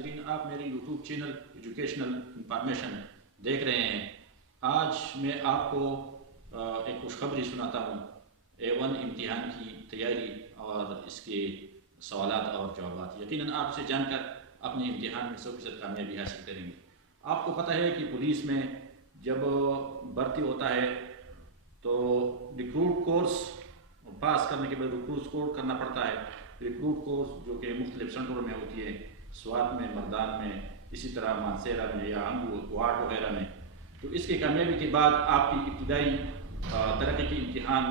ناظرین، آپ میرے یوٹیوب چینل ایجوکیشنل انفارمیشن دیکھ رہے ہیں۔ آج میں آپ کو ایک خوشخبری سناتا ہوں A1 امتحان کی تیاری اور اس کے سوالات اور جوابات۔ یقیناً آپ سے جان کر اپنے امتحان میں 100% کامیابی حاصل کریں گے۔ آپ کو پتہ ہے کہ پولیس میں جب بھرتی ہوتا ہے تو ریکروٹ کورس پاس کرنے کے بعد ریکروٹ کورس کرنا پڑتا ہے۔ ریکروٹ کورس جو کہ مختلف سینٹروں میں ہوتی ہے، سوات میں، مردان میں، اسی طرح مانسیرا میں یا وارڈ وغیرہ میں۔ تو اس کی کامیابی کے بعد آپ کی ابتدائی ترقی کی امتحان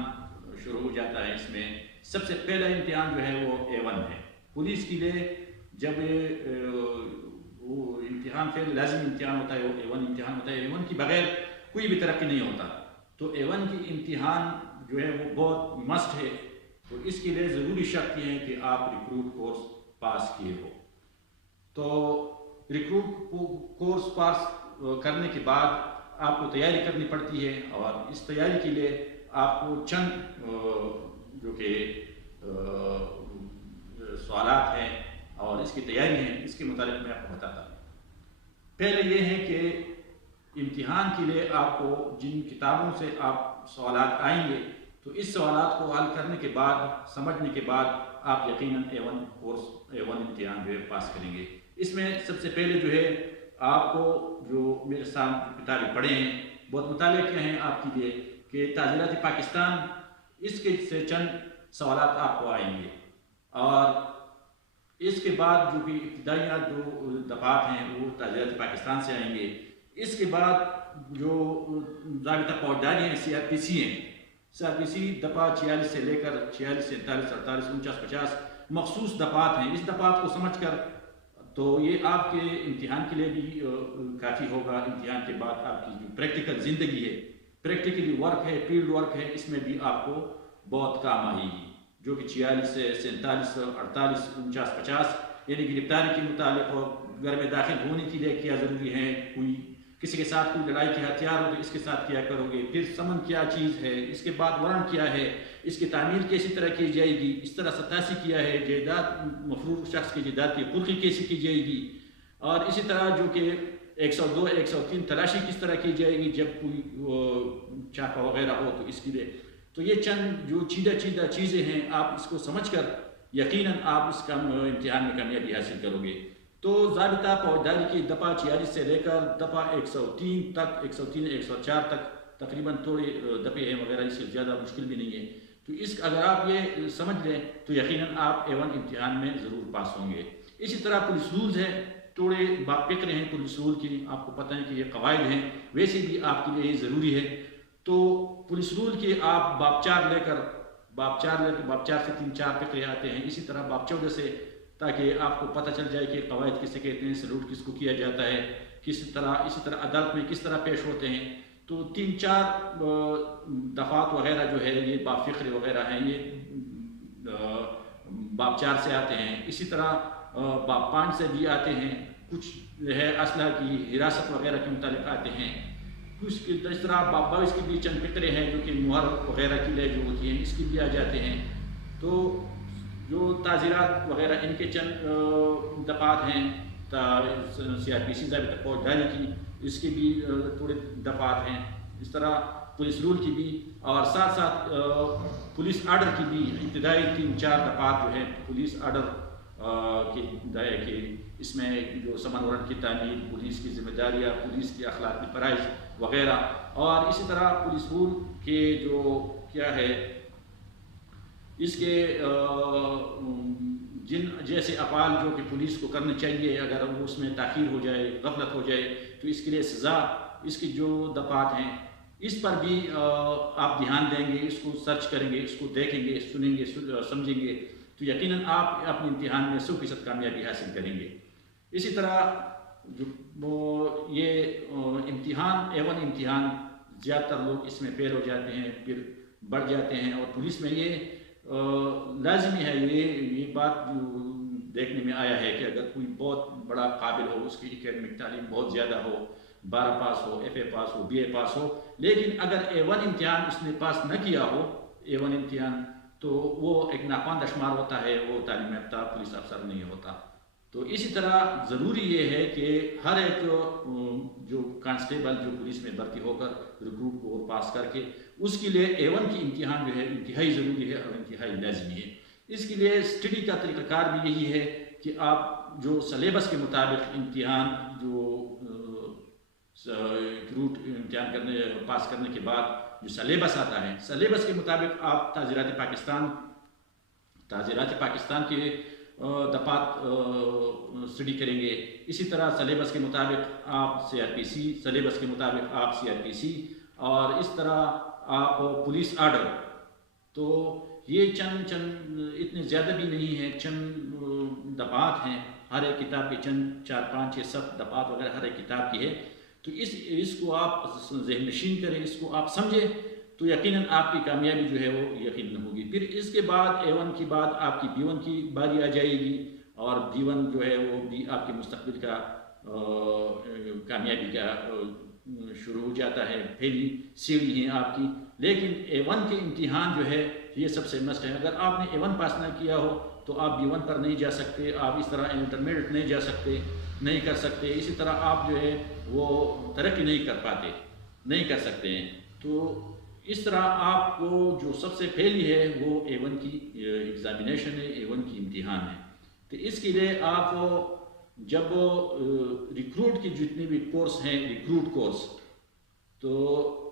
شروع ہو جاتا ہے۔ اس میں سب سے پہلا امتحان جو ہے وہ A1 ہے۔ پولیس کے لیے جب وہ امتحان پھر لازمی امتحان ہوتا ہے، وہ A1 امتحان ہوتا ہے۔ A1 کے بغیر کوئی بھی ترقی نہیں ہوتا۔ تو A1 کی امتحان جو ہے وہ بہت مسٹ ہے۔ تو اس کے لیے ضروری شرط یہ ہے کہ آپ ریکروٹ کورس پاس کیے ہو۔ تو ریکروٹ کورس پاس کرنے کے بعد آپ کو تیاری کرنی پڑتی ہے، اور اس تیاری کے لیے آپ کو چند جو کہ سوالات ہیں اور اس کی تیاری ہے، اس کے متعلق میں آپ کو بتاتا ہوں۔ پہلے یہ ہے کہ امتحان کے لیے آپ کو جن کتابوں سے آپ سوالات آئیں گے، تو اس سوالات کو حل کرنے کے بعد، سمجھنے کے بعد آپ یقیناً A1 امتحان جو ہے پاس کریں گے۔ اس میں سب سے پہلے جو ہے آپ کو جو میرے ساتھ کتابیں پڑھے ہیں، بہت مطالعہ کیا ہیں آپ کے لیے کہ تعزیرات پاکستان، اس کے سے چند سوالات آپ کو آئیں گے، اور اس کے بعد جو بھی ابتدائیہ جو دفعات ہیں وہ تعزیرات پاکستان سے آئیں گے۔ اس کے بعد جو ضابطہ فوجداری ہیں، CRPC ہیں، CRPC دفعہ 46 سے لے کر 46، 47، 48، 49، 50 مخصوص دفعات ہیں۔ اس دفعات کو سمجھ کر تو یہ آپ کے امتحان کے لیے بھی کافی ہوگا۔ امتحان کے بعد آپ کی جو پریکٹیکل زندگی ہے، پریکٹیکلی ورک ہے، فیلڈ ورک ہے، اس میں بھی آپ کو بہت کام آئے گی، جو کہ 46 سے 47، 48، 49، 50 یعنی گرفتاری کے متعلق ہو، گھر میں داخل ہونے کے لیے کیا ضروری ہے، کوئی کسی کے ساتھ کوئی لڑائی کے ہتھیار ہو تو اس کے ساتھ کیا کرو گے، پھر سمن کیا چیز ہے، اس کے بعد وارنٹ کیا ہے، اس کی تعمیل کیسی طرح کی جائے گی، اس طرح 87 کیا ہے، جائیداد مفروض شخص کی جائیداد کی قرقی کیسی کی جائے گی، اور اسی طرح جو کہ 102، 103 تلاشی کس طرح کی جائے گی جب کوئی چھاپا وغیرہ ہو تو اس کے لیے۔ تو یہ چند جو چیدہ چیزیں ہیں، آپ اس کو سمجھ کر یقیناً آپ اس کا امتحان میں کامیابی حاصل کرو گے۔ تو ضابطہ فوجداری کی دفعہ 46 سے لے کر دفعہ 103 تک، 103، 104 تک تقریباً تھوڑے دفعے ہیں وغیرہ، اس سے زیادہ مشکل بھی نہیں ہے۔ تو اگر آپ یہ سمجھ لیں تو یقیناً آپ A1 امتحان میں ضرور پاس ہوں گے۔ اسی طرح پولیس رولز ہے، تھوڑے باب فکر ہیں پولیس رول کی، آپ کو پتہ ہے کہ یہ قواعد ہیں، ویسے بھی آپ کے لیے یہ ضروری ہے۔ تو پولیس رول کے آپ باب 4 لے کر باب 4 سے 3-4 فقرے آتے ہیں، اسی طرح باب 14 سے، تاکہ آپ کو پتہ چل جائے کہ قواعد کسے کہتے ہیں، سلوٹ کس کو کیا جاتا ہے، اسی طرح عدالت میں کس طرح پیش ہوتے ہیں۔ تو 3-4 دفعات وغیرہ جو ہے یہ باب فقرے وغیرہ ہیں، یہ باب 4 سے آتے ہیں۔ اسی طرح باب 5 سے بھی آتے ہیں، کچھ ہے اسلحہ کی حراست وغیرہ کے متعلق آتے ہیں، کچھ اس طرح باب 22 کے بھی چند فقرے ہیں جو کہ مہر وغیرہ کی لے جو ہوتی ہیں، اس کے بھی آ جاتے ہیں۔ تو جو تعزیرات وغیرہ ان کے چند دفعات ہیں، CRPC ضابطہ فوجداری کی، اس کے بھی تھوڑے دفعات ہیں، اس طرح پولیس رول کی بھی، اور ساتھ ساتھ پولیس آرڈر کی بھی ابتدائی 3-4 دفعات جو ہیں پولیس آرڈر کے، اس میں جو سمن وارنٹ کی تعمیل، پولیس کی ذمہ داریاں، پولیس کے اخلاقی فرائض وغیرہ، اور اسی طرح پولیس رول کے جو کیا ہے، اس کے جن جیسے افعال جو کہ پولیس کو کرنے چاہیے، اگر اس میں تاخیر ہو جائے، غفلت ہو جائے تو اس کے لیے سزا، اس کی جو دفعات ہیں اس پر بھی آپ دھیان دیں گے، اس کو سرچ کریں گے، اس کو دیکھیں گے، سنیں گے، سمجھیں گے، تو یقیناً آپ اپنے امتحان میں 100% کامیابی حاصل کریں گے۔ اسی طرح یہ امتحان A1 امتحان زیادہ تر لوگ اس میں فیل ہو جاتے ہیں، پھر بڑھ جاتے ہیں، اور پولیس میں یہ لازمی ہے، یہ بات دیکھنے میں آیا ہے کہ اگر کوئی بہت بڑا قابل ہو، اس کی اکیڈمک تعلیم بہت زیادہ ہو، 12 پاس ہو، FA پاس ہو، BA پاس ہو، لیکن اگر A1 امتحان اس نے پاس نہ کیا ہو، A1 امتحان، تو وہ ایک ناخواندہ شمار ہوتا ہے، وہ تعلیم یافتہ پولیس افسر نہیں ہوتا۔ تو اسی طرح ضروری یہ ہے کہ ہر ایک جو کانسٹیبل جو پولیس میں بھرتی ہو کر ریکروٹ کو پاس کر کے اس کے لیے A1 کی امتحان جو ہے انتہائی ضروری ہے اور انتہائی لازمی ہے۔ اس کے لیے اسٹڈی کا طریقہ کار بھی یہی ہے کہ آپ جو سلیبس کے مطابق امتحان جو ریکروٹ امتحان پاس کرنے کے بعد جو سلیبس آتا ہے، سلیبس کے مطابق آپ تعزیرات پاکستان کے دفعات اسٹڈی کریں گے۔ اسی طرح سلیبس کے مطابق آپ CRPC، سلیبس کے مطابق آپ CRPC، اور اس طرح آپ پولیس آرڈر۔ تو یہ چند اتنے زیادہ بھی نہیں ہیں، چند دفعات ہیں، ہر ایک کتاب کے چند 4 5 6 7 دفعات وغیرہ ہر ایک کتاب کی ہے۔ تو اس کو آپ ذہن نشین کریں، اس کو آپ سمجھیں، تو یقیناً آپ کی کامیابی جو ہے وہ یقیناً ہوگی۔ پھر اس کے بعد A1 کے بعد آپ کی B1 کی باری آ جائے گی، اور B1 جو ہے وہ بھی آپ کے مستقبل کا کامیابی کا شروع ہو جاتا ہے، پہلی سیڑھی ہے آپ کی۔ لیکن A1 کے امتحان جو ہے یہ سب سے مسٹ ہے۔ اگر آپ نے A1 پاس نہ کیا ہو تو آپ B1 پر نہیں جا سکتے، آپ اس طرح انٹرمیڈیٹ نہیں جا سکتے، نہیں کر سکتے، اسی طرح آپ جو ہے وہ ترقی نہیں کر سکتے ہیں۔ تو اس طرح آپ کو جو سب سے پہلی ہے وہ A1 کی ایگزامینیشن ہے، A1 کی امتحان ہے۔ تو اس کے لیے آپ جب ریکروٹ کی جتنے بھی کورس ہیں، ریکروٹ کورس، تو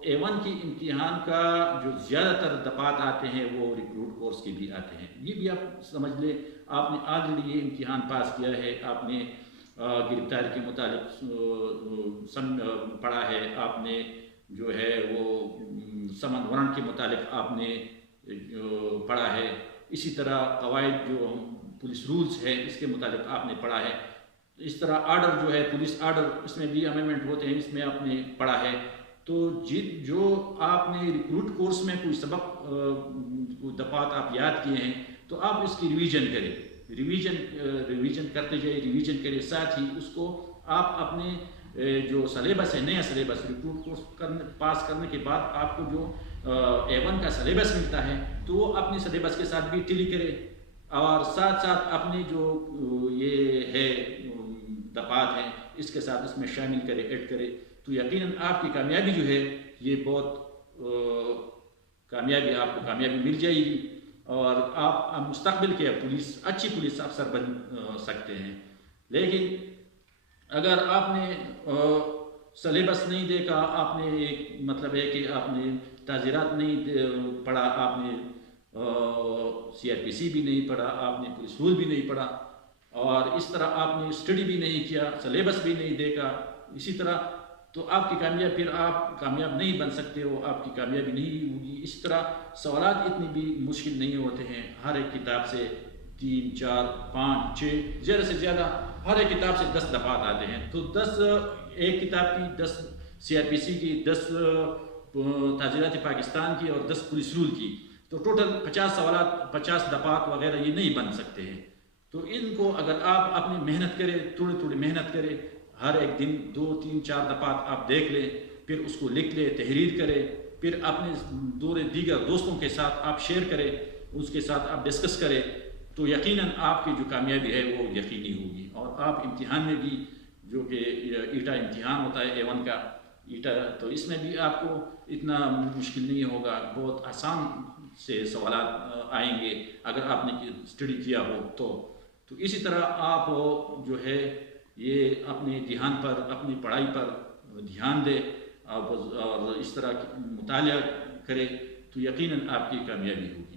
A1 کی امتحان کا جو زیادہ تر دفعات آتے ہیں وہ ریکروٹ کورس کے بھی آتے ہیں۔ یہ بھی آپ سمجھ لیں، آپ نے آلریڈی یہ امتحان پاس کیا ہے، آپ نے گرفتاری کے متعلق پڑھا ہے، آپ نے جو ہے وہ سمن وارنٹ کے متعلق آپ نے پڑھا ہے، اسی طرح قواعد جو پولیس رولز ہے اس کے متعلق آپ نے پڑھا ہے، اس طرح آرڈر جو ہے پولیس آرڈر، اس میں بھی امینڈمنٹ ہوتے ہیں، اس میں آپ نے پڑھا ہے۔ تو جو آپ نے ریکروٹ کورس میں کوئی سبق دفعات آپ یاد کیے ہیں تو آپ اس کی ریویژن کریں، ریویژن کرتے جائیں، ریویژن کریں، ساتھ ہی اس کو آپ اپنے جو سلیبس ہے، نیا سلیبس ریکروٹ کورس پاس کرنے کے بعد آپ کو جو A1 کا سلیبس ملتا ہے تو وہ اپنے سلیبس کے ساتھ بھی ٹیلی کرے، اور ساتھ ساتھ اپنی جو یہ ہے دفعات ہیں اس کے ساتھ اس میں شامل کرے، ایڈ کرے، تو یقیناً آپ کی کامیابی جو ہے یہ بہت آپ کو کامیابی مل جائے گی، اور آپ مستقبل کے اچھی پولیس افسر بن سکتے ہیں۔ لیکن اگر آپ نے سلیبس نہیں دیکھا، آپ نے ایک مطلب ہے کہ آپ نے تعزیرات نہیں پڑھا، آپ نے CRPC بھی نہیں پڑھا، آپ نے پولیس رول بھی نہیں پڑھا، اور اس طرح آپ نے اسٹڈی بھی نہیں کیا، سلیبس بھی نہیں دیکھا، اسی طرح تو آپ کی پھر آپ کامیاب نہیں بن سکتے ہو، آپ کی کامیابی نہیں ہوگی۔ اس طرح سوالات اتنی بھی مشکل نہیں ہوتے ہیں، ہر ایک کتاب سے 3 4 5 6 زیادہ سے زیادہ ہر ایک کتاب سے 10 دفعات آتے ہیں، تو 10 ایک کتاب کی 10 CRPC کی، 10 تعزیرات پاکستان کی، اور 10 پولیس رول کی، تو ٹوٹل 50 سوالات 50 دفعات وغیرہ یہ نہیں بن سکتے ہیں۔ تو ان کو اگر آپ اپنی محنت کریں، تھوڑی محنت کریں، ہر ایک دن 2 3 4 دفعات آپ دیکھ لیں، پھر اس کو لکھ لیں، تحریر کریں، پھر اپنے دیگر دوستوں کے ساتھ آپ شیئر کریں، اس کے ساتھ آپ ڈسکس کریں، تو یقیناً آپ کی جو کامیابی ہے وہ یقینی ہوگی۔ اور آپ امتحان میں بھی، جو کہ ایٹا امتحان ہوتا ہے A1 کا ایٹا، تو اس میں بھی آپ کو اتنا مشکل نہیں ہوگا، بہت آسان سے سوالات آئیں گے اگر آپ نے اسٹڈی کیا ہو تو اسی طرح آپ جو ہے یہ اپنے دھیان پر، اپنی پڑھائی پر دھیان دے، اور اس طرح مطالعہ کرے، تو یقیناً آپ کی کامیابی ہوگی۔